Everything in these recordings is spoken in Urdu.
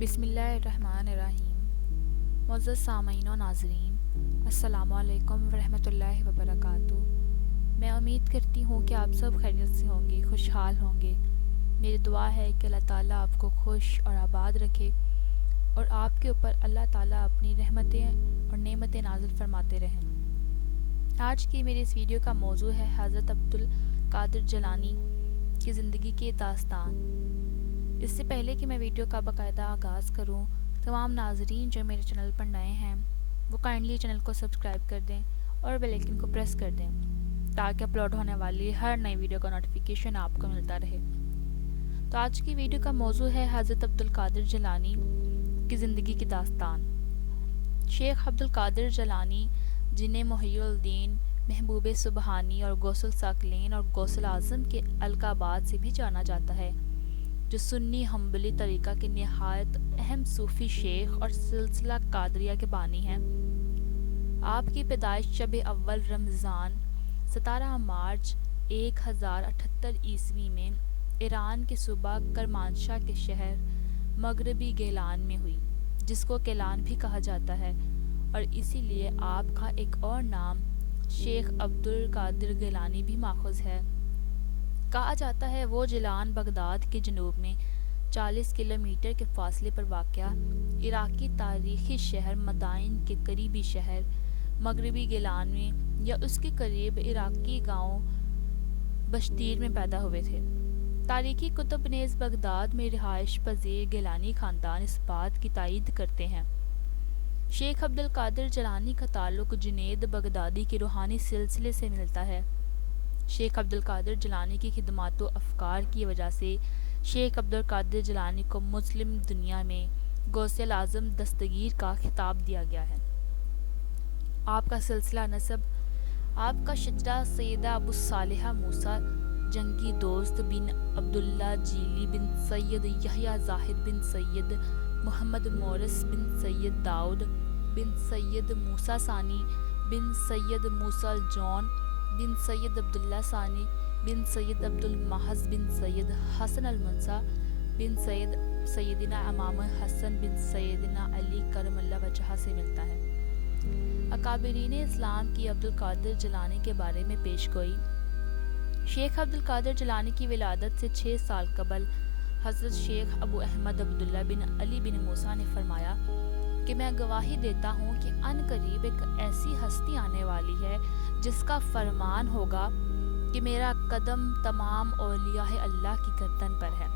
بسم اللہ الرحمن الرحیم۔ معزز سامعین و ناظرین، السلام علیکم ورحمۃ اللہ وبرکاتہ۔ میں امید کرتی ہوں کہ آپ سب خیریت سے ہوں گے، خوشحال ہوں گے۔ میری دعا ہے کہ اللہ تعالیٰ آپ کو خوش اور آباد رکھے اور آپ کے اوپر اللہ تعالیٰ اپنی رحمتیں اور نعمتیں نازل فرماتے رہیں۔ آج کی میری اس ویڈیو کا موضوع ہے حضرت عبد القادر جیلانی کی زندگی کی داستان۔ اس سے پہلے کہ میں ویڈیو کا باقاعدہ آغاز کروں، تمام ناظرین جو میرے چینل پر نئے ہیں وہ کائنڈلی چینل کو سبسکرائب کر دیں اور بیل آئیکن کو پریس کر دیں تاکہ اپلوڈ ہونے والی ہر نئی ویڈیو کا نوٹیفیکیشن آپ کو ملتا رہے۔ تو آج کی ویڈیو کا موضوع ہے حضرت عبد القادر جیلانی کی زندگی کی داستان۔ شیخ عبد القادر جیلانی، جنہیں محی الدین، محبوب سبحانی اور غوث الثاقلین اور غوث الاعظم کے القابات سے بھی جانا جاتا ہے، جو سنی حنبلی طریقہ کے نہایت اہم صوفی شیخ اور سلسلہ قادریہ کے بانی ہیں۔ آپ کی پیدائش شب اول رمضان 17 مارچ 1078 میں ایران کے صوبہ کرمانشاہ کے شہر مغربی گیلان میں ہوئی، جس کو کیلان بھی کہا جاتا ہے، اور اسی لیے آپ کا ایک اور نام شیخ عبد القادر گیلانی بھی ماخوذ ہے۔ کہا جاتا ہے وہ جیلان بغداد کے جنوب میں 40 کلومیٹر کے فاصلے پر واقع عراقی تاریخی شہر مدائن کے قریبی شہر مغربی گیلان میں یا اس کے قریب عراقی گاؤں بشتیر میں پیدا ہوئے تھے۔ تاریخی کتب نیز بغداد میں رہائش پذیر گیلانی خاندان اس بات کی تائید کرتے ہیں۔ شیخ عبد القادر جیلانی کا تعلق جنید بغدادی کے روحانی سلسلے سے ملتا ہے۔ شیخ عبد القادر جیلانی کی خدمات و افکار کی وجہ سے شیخ عبد القادر جیلانی کو مسلم دنیا میں غوث الاعظم دستگیر کا خطاب دیا گیا ہے۔ آپ کا سلسلہ نسب، آپ کا شجرہ سیدہ ابو صالحہ موسیٰ جنگی دوست بن عبداللہ جیلی بن سید یحییٰ زاہد بن سید محمد مورس بن سید داؤد بن سید موسیٰ ثانی بن سید موسیٰ الجون بن سید عبداللہ ثانی بن سید عبد المحض بن سید حسن المنسا بن سیدنا امام حسن بن سیدنا علی کرم اللہ وجہہ سے ملتا ہے۔ اکابرین اسلام کی عبد القادر جیلانی کے بارے میں پیش گوئی۔ شیخ عبد القادر جیلانی کی ولادت سے 6 سال قبل حضرت شیخ ابو احمد عبداللہ بن علی بن موسیٰ نے فرمایا کہ میں گواہی دیتا ہوں کہ ان قریب ایک ایسی ہستی آنے والی ہے جس کا فرمان ہوگا کہ میرا قدم تمام اولیاء اللہ کی گردن پر ہے۔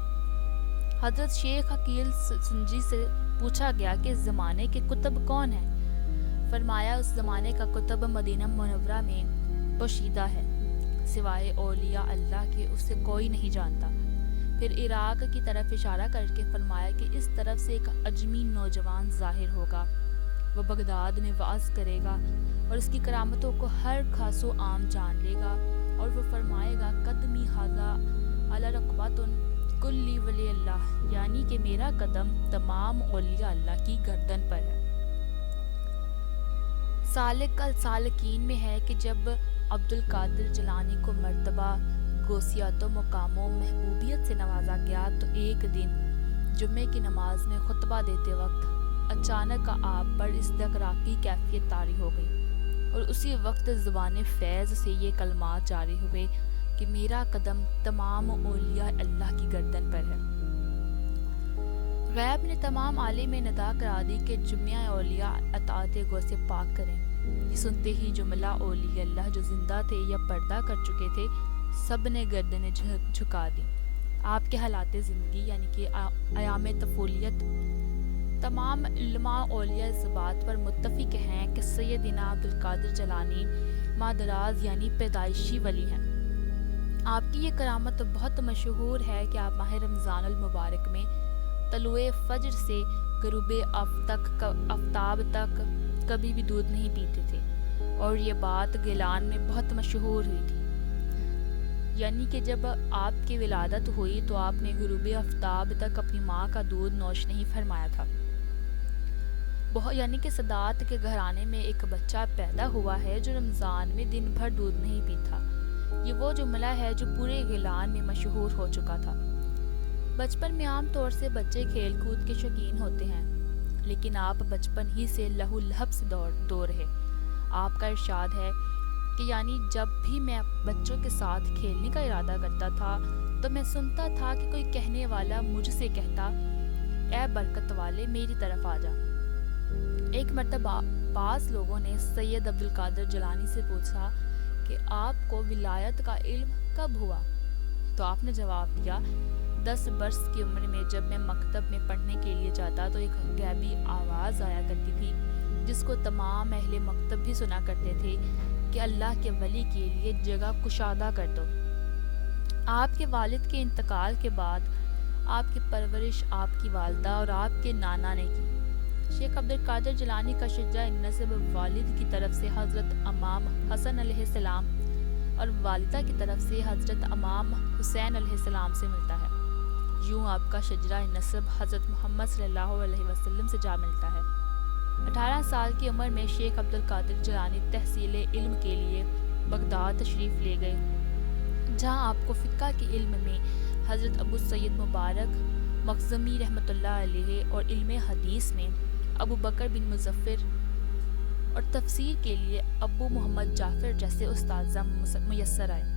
حضرت شیخ عقیل سنجی سے پوچھا گیا کہ اس زمانے کے کتب کون ہیں؟ فرمایا اس زمانے کا کتب مدینہ منورہ میں پوشیدہ ہے، سوائے اولیاء اللہ کے اسے کوئی نہیں جانتا۔ پھر عراق کی طرف اشارہ کر کے فرمایا کہ اس طرف سے ایک اجمی نوجوان ظاہر ہوگا، وہ بغداد میں وعظ کرے گا اور اس کی کرامتوں کو ہر خاص و عام جان لے گا، اور وہ فرمائے گا قدمی ھذا علی رقبۃ کل ولی اللہ، یعنی کہ میرا قدم تمام اولیاء اللہ کی گردن پر ہے۔ سالک السالکین میں ہے کہ جب عبد القادر جیلانی کو مرتبہ غوثیت و مقام و محبوبیت سے نوازا گیا تو ایک دن جمعے کی نماز میں خطبہ دیتے وقت اچانک آپ پر استغراقی کیفیت طاری ہو گئی، اور اسی وقت زبان فیض سے یہ کلمات جاری ہوئے کہ میرا قدم تمام اولیاء اللہ کی گردن پر ہے۔ غیب نے تمام عالم میں ندا کرا دی کہ جمعہ اولیاء اطاعت غوث پاک کریں۔ یہ سنتے ہی جملہ اولیاء اللہ جو زندہ تھے یا پردہ کر چکے تھے سب نے گردنیں جھکا دی۔ آپ کے حالات زندگی یعنی کہ ایام طفولیت، تمام علماء اولیاء اس بات پر متفق ہیں کہ سیدنا عبد القادر جیلانی مادراز یعنی پیدائشی ولی ہیں۔ آپ کی یہ کرامت بہت مشہور ہے کہ آپ ماہ رمضان المبارک میں طلوع فجر سے غروب آفتاب تک کبھی بھی دودھ نہیں پیتے تھے، اور یہ بات گیلان میں بہت مشہور ہوئی تھی، یعنی کہ جب آپ کی ولادت ہوئی تو آپ نے غروب آفتاب تک اپنی ماں کا دودھ نوش نہیں فرمایا تھا۔ یعنی کہ سادات کے گھرانے میں ایک بچہ پیدا ہوا ہے جو رمضان میں دن بھر دودھ نہیں پیتا۔ یہ وہ جملہ ہے جو پورے گیلان میں مشہور ہو چکا تھا۔ بچپن میں عام طور سے بچے کھیل کود کے شوقین ہوتے ہیں، لیکن آپ بچپن ہی سے لہو لہب سے دور رہے۔ آپ کا ارشاد ہے کہ یعنی جب بھی میں بچوں کے ساتھ کھیلنے کا ارادہ کرتا تھا تو میں سنتا تھا کہ کوئی کہنے والا مجھ سے کہتا، اے برکت والے میری طرف آ جا۔ ایک مرتبہ بعض لوگوں نے سید عبد القادر جیلانی سے پوچھا کہ آپ کو ولایت کا علم کب ہوا؟ تو آپ نے جواب دیا، 10 برس کی عمر میں جب میں مکتب میں پڑھنے کے لیے جاتا تو ایک غیبی آواز آیا کرتی تھی جس کو تمام اہل مکتب بھی سنا کرتے تھے کہ اللہ کے ولی کے لیے جگہ کشادہ کر دو۔ آپ کے والد کے انتقال کے بعد آپ کی پرورش آپ کی والدہ اور آپ کے نانا نے کی۔ شیخ عبد القادر جیلانی کا شجاع نسب والد کی طرف سے حضرت امام حسن علیہ السلام اور والدہ کی طرف سے حضرت امام حسین علیہ السلام سے ملتا ہے۔ یوں آپ کا شجرہ نسب حضرت محمد صلی اللہ علیہ وسلم سے جا ملتا ہے۔ 18 سال کی عمر میں شیخ عبد القادر جیلانی تحصیل علم کے لیے بغداد تشریف لے گئے، جہاں آپ کو فقہ کے علم میں حضرت ابو سید مبارک مخزومی رحمۃ اللہ علیہ اور علم حدیث میں ابو بکر بن مظفر اور تفسیر کے لیے ابو محمد جعفر جیسے اساتذہ میسر آئے۔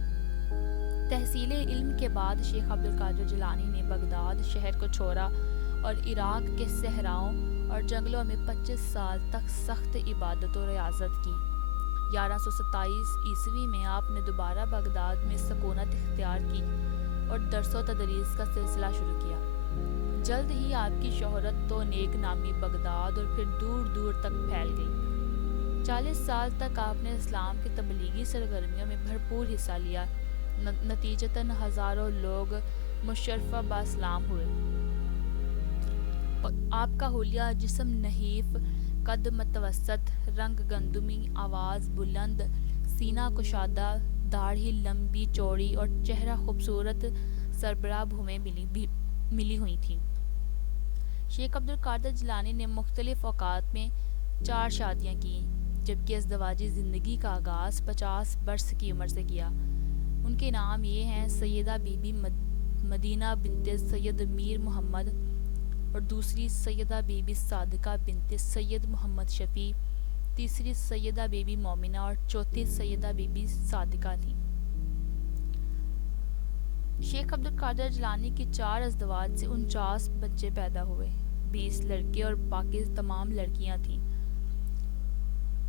تحصیل علم کے بعد شیخ عبد القادر جیلانی نے بغداد شہر کو چھوڑا اور عراق کے صحراؤں اور جنگلوں میں 25 سال تک سخت عبادت و ریاضت کی۔ 1127 عیسوی میں آپ نے دوبارہ بغداد میں سکونت اختیار کی اور درس و تدریس کا سلسلہ شروع کیا۔ جلد ہی آپ کی شہرت تو نیک نامی بغداد اور پھر دور دور تک پھیل گئی۔ 40 سال تک آپ نے اسلام کی تبلیغی سرگرمیوں میں بھرپور حصہ لیا، نتیجتاً ہزاروں لوگ مشرفہ با اسلام ہوئے۔ آپ کا حلیہ جسم نحیف، قد متوسط، رنگ گندمی، آواز بلند، سینہ کشادہ، داڑھی لمبی چوڑی اور چہرہ خوبصورت سربراہ بھویں ملی ہوئی تھیں۔ شیخ عبد القادر جیلانی نے مختلف اوقات میں 4 شادیاں کیں، جبکہ ازدواجی زندگی کا آغاز 50 برس کی عمر سے کیا۔ ان کے نام یہ ہیں: سیدہ بی بی مدینہ بنت سید میر محمد اور دوسری سیدہ بی بی صادقہ بنت سید محمد شفیع، تیسری سیدہ بی بی مومنہ اور چوتھی سیدہ بی بی صادقہ تھیں۔ شیخ عبد القادر جیلانی کی 4 ازدواج سے 49 بچے پیدا ہوئے، 20 لڑکے اور باقی تمام لڑکیاں تھیں۔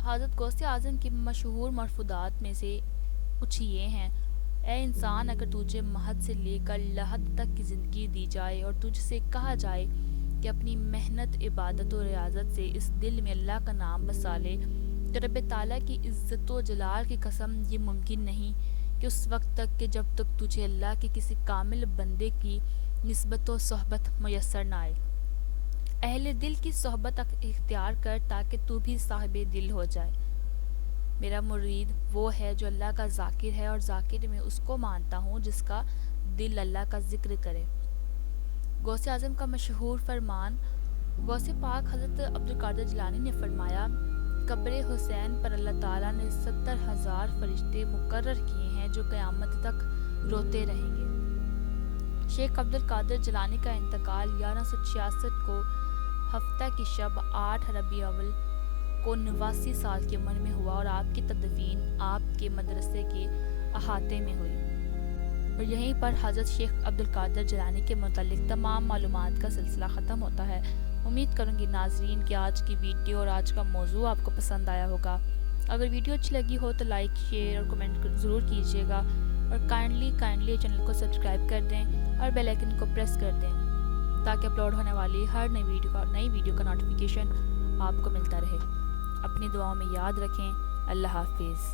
حضرت غوث اعظم کی مشہور مرفوعات میں سے کچھ یہ ہیں: اے انسان، اگر تجھے مہد سے لے کر لحد تک کی زندگی دی جائے اور تجھ سے کہا جائے کہ اپنی محنت، عبادت و ریاضت سے اس دل میں اللہ کا نام بسا لے، تو رب تعالیٰ کی عزت و جلال کی قسم یہ ممکن نہیں کہ اس وقت تک کہ جب تک تجھے اللہ کے کسی کامل بندے کی نسبت و صحبت میسر نہ آئے، اہل دل کی صحبت اختیار کر تاکہ تو بھی صاحب دل ہو جائے۔ میرا مرید وہ ہے جو اللہ کا ذاکر ہے، اور ذاکر میں اس کو مانتا ہوں جس کا دل اللہ کا ذکر کرے۔ غوث اعظم کا مشہور فرمان: غوث پاک حضرت عبد القادر جیلانی نے فرمایا، قبر حسین پر اللہ تعالیٰ نے 70,000 فرشتے مقرر کیے ہیں جو قیامت تک روتے رہیں گے۔ شیخ عبد القادر جیلانی کا انتقال 1166 کو ہفتہ کی شب 8 ربیع الاول کو 89 سال کی عمر میں ہوا، اور آپ کی تدفین آپ کے مدرسے کے احاطے میں ہوئی، اور یہیں پر حضرت شیخ عبد القادر جیلانی کے متعلق تمام معلومات کا سلسلہ ختم ہوتا ہے۔ امید کروں گی ناظرین کہ آج کی ویڈیو اور آج کا موضوع آپ کو پسند آیا ہوگا۔ اگر ویڈیو اچھی لگی ہو تو لائک، شیئر اور کمنٹ ضرور کیجیے گا، اور کائنڈلی چینل کو سبسکرائب کر دیں اور بیل آئیکن کو پریس کر دیں تاکہ اپلوڈ ہونے والی ہر نئی ویڈیو کا نوٹیفیکیشن آپ کو ملتا رہے۔ اپنی دعاؤں میں یاد رکھیں۔ اللہ حافظ۔